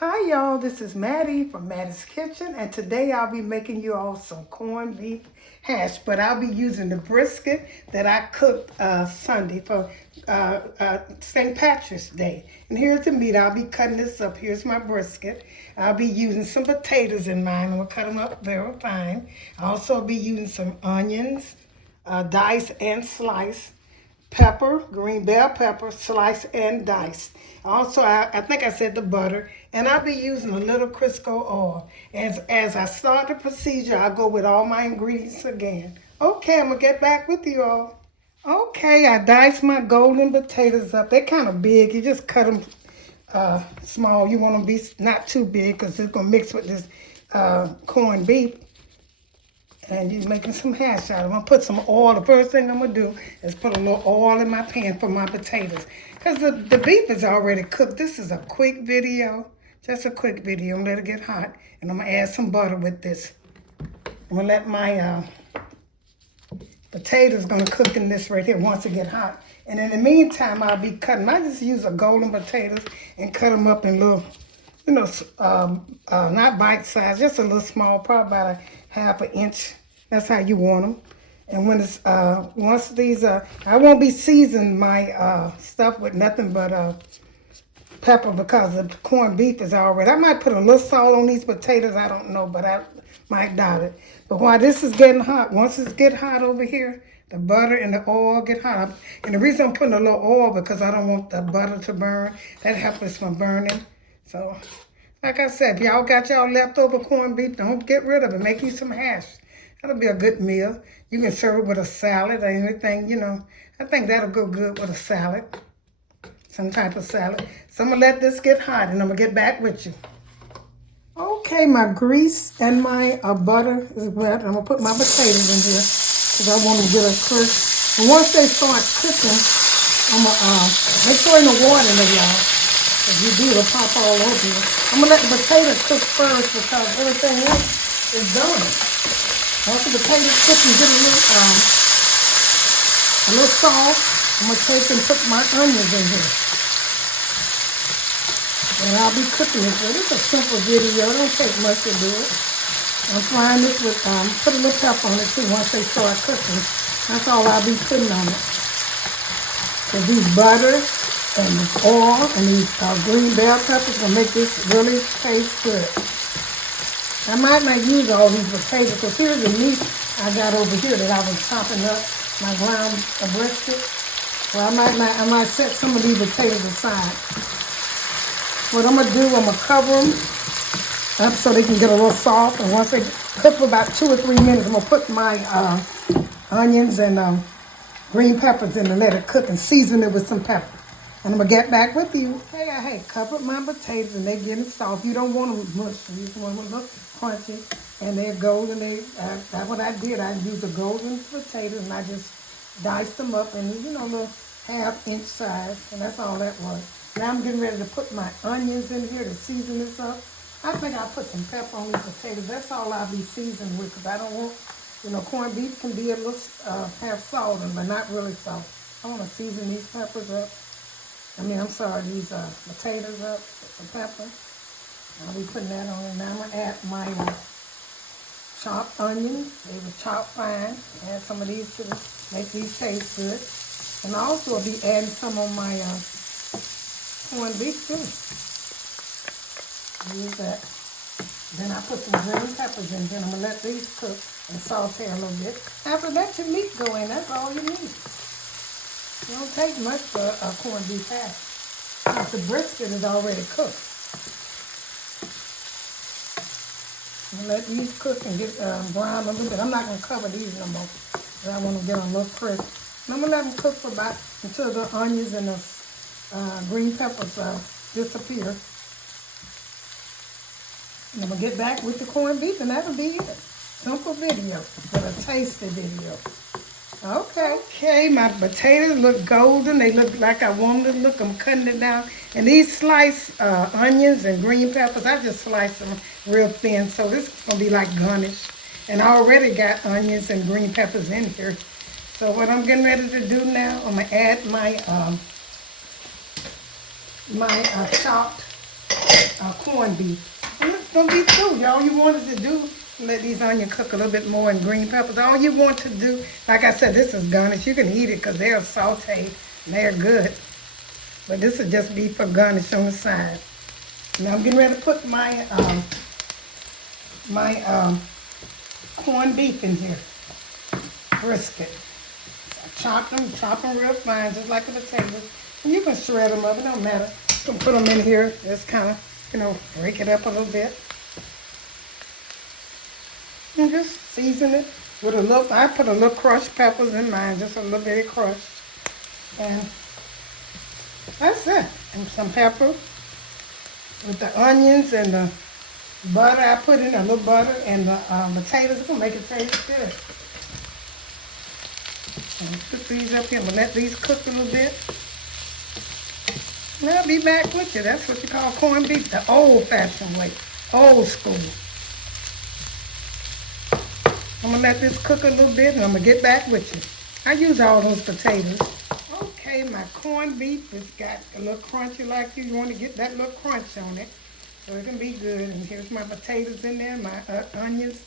Hi y'all, this is Mattie from Mattie's Kitchen, and today I'll be making you all some corned beef hash, but I'll be using the brisket that I cooked Sunday for St. Patrick's Day. And here's the meat. I'll be cutting this up. Here's my brisket. I'll be using some potatoes in mine. I'm going to cut them up very fine. I'll also be using some onions, diced and sliced. Pepper, green bell pepper, sliced and diced. Also, I think I said the butter, and I'll be using a little Crisco oil. As I start the procedure, I'll go with all my ingredients again. Okay, I'm going to get back with you all. Okay, I diced my golden potatoes up. They're kind of big. You just cut them small. You want them to be not too big because it's going to mix with this corned beef. And you're making some hash out of it. I'm going to put some oil. The first thing I'm going to do is put a little oil in my pan for my potatoes. Because the beef is already cooked. This is a quick video. Just a quick video. I'm going to let it get hot. And I'm going to add some butter with this. I'm going to let my potatoes going to cook in this right here once it get hot. And in the meantime, I'll be cutting. I just use a golden potatoes and cut them up in little, not bite size, just a little small, probably about a half an inch. That's how you want them. And when it's once these I won't be seasoning my stuff with nothing but pepper because the corned beef is already. I might put a little salt on these potatoes. I don't know, but I might doubt it. But while this is getting hot, once it's get hot over here, the butter and the oil get hot. And the reason I'm putting a little oil because I don't want the butter to burn. That helps us from burning. So, like I said, if y'all got y'all leftover corned beef, don't get rid of it. Make you some hash. That'll be a good meal. You can serve it with a salad or anything, I think that'll go good with a salad. Some type of salad. So I'm going to let this get hot and I'm going to get back with you. Okay, my grease and my butter is wet. I'm going to put my potatoes in here because I want to get a crisp. And once they start cooking, I'm going to make sure ain't no water in there, y'all. If you do, it'll pop all over you. I'm going to let the potatoes cook first because everything else is done. Once the potatoes cook and get a little soft, I'm going to take and put my onions in here. And I'll be cooking this. Well, this is a simple video. It don't take much to do it. I'm frying this with, put a little pepper on it too once they start cooking. That's all I'll be putting on it. So these butter and this oil and these green bell peppers will make this really taste good. I might not use all these potatoes because here's the meat I got over here that I was chopping up, my ground brisket. So I might set some of these potatoes aside. What I'm going to do, I'm going to cover them up so they can get a little soft. And once they cook for about 2 or 3 minutes, I'm going to put my onions and green peppers in and let it cook and season it with some pepper. And I'm going to get back with you. Hey, I had covered my potatoes and they're getting soft. You don't want them mushy. You just want them a little crunchy. And they're golden. That's what I did. I used the golden potatoes and I just diced them up in, little half-inch size. And that's all that was. Now I'm getting ready to put my onions in here to season this up. I think I'll put some pepper on these potatoes. That's all I'll be seasoned with because I don't want, corned beef can be a little half salt, but not really salt. I want to season these peppers up. These potatoes up with some pepper. I'll be putting that on and now I'm going to add my chopped onions. They were chopped fine. Add some of these to make these taste good. And I also will be adding some of my corned beef too. Use that. Then I put some green peppers in. Then I'm going to let these cook and saute a little bit. After that, your meat go in. That's all you need. It don't take much for a corned beef hash. Because the brisket is already cooked. I'm going to let these cook and get brown a little bit. I'm not going to cover these no more. Because I want to get them a little crisp. And I'm going to let them cook for until the onions and the green peppers disappear. And I'm going to get back with the corned beef and that'll be it. Simple video, but a tasty video. Okay, my potatoes look golden. They look like I want them to look. I'm cutting it down. And these sliced onions and green peppers, I just sliced them real thin. So this is going to be like garnish. And I already got onions and green peppers in here. So what I'm getting ready to do now, I'm going to add my chopped corned beef. And it's gonna be through. All you wanted to do, let these onions cook a little bit more and green peppers. All you want to do, like I said, this is garnish. You can eat it because they're sauteed and they're good. But this will just be for garnish on the side. Now I'm getting ready to put my corned beef in here. Brisket. Chop them real fine, just like a potato. And you can shred them up, it don't matter. You can put them in here, just kind of, break it up a little bit. And just season it with a little, I put a little crushed peppers in mine, just a little bit of crushed. And that's it. And some pepper with the onions and the butter. I put in a little butter and the potatoes. It's going to make it taste good. And put these up here. I'm going to let these cook a little bit. And I'll be back with you. That's what you call corned beef, the old-fashioned way, old school. I'm going to let this cook a little bit, and I'm going to get back with you. I use all those potatoes. Okay, my corned beef has got a little crunchy like you want to get that little crunch on it. So it can be good. And here's my potatoes in there, my onions.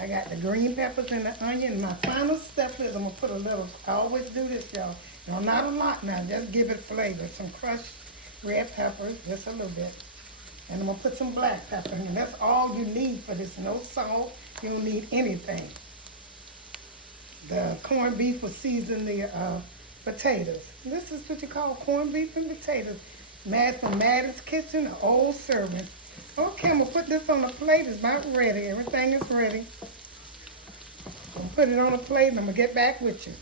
I got the green peppers and the onion. And my final step is I'm going to put a little, I always do this, y'all. No, not a lot now, just give it flavor. Some crushed red peppers, just a little bit. And I'm going to put some black pepper in. That's all you need for this. No salt. You don't need anything. The corned beef will season the potatoes. This is what you call corned beef and potatoes. Mad from Mattie's Kitchen, an old serving. Okay, I'm going to put this on a plate. It's about ready. Everything is ready. I'm going to put it on a plate and I'm going to get back with you.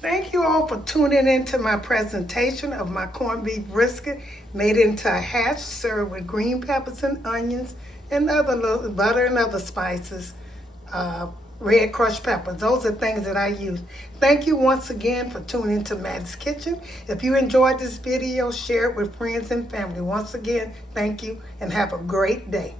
Thank you all for tuning into my presentation of my corned beef brisket made into a hash served with green peppers and onions and other little butter and other spices. Red crushed peppers. Those are things that I use. Thank you once again for tuning into Mattie's Kitchen. If you enjoyed this video, share it with friends and family. Once again, thank you and have a great day.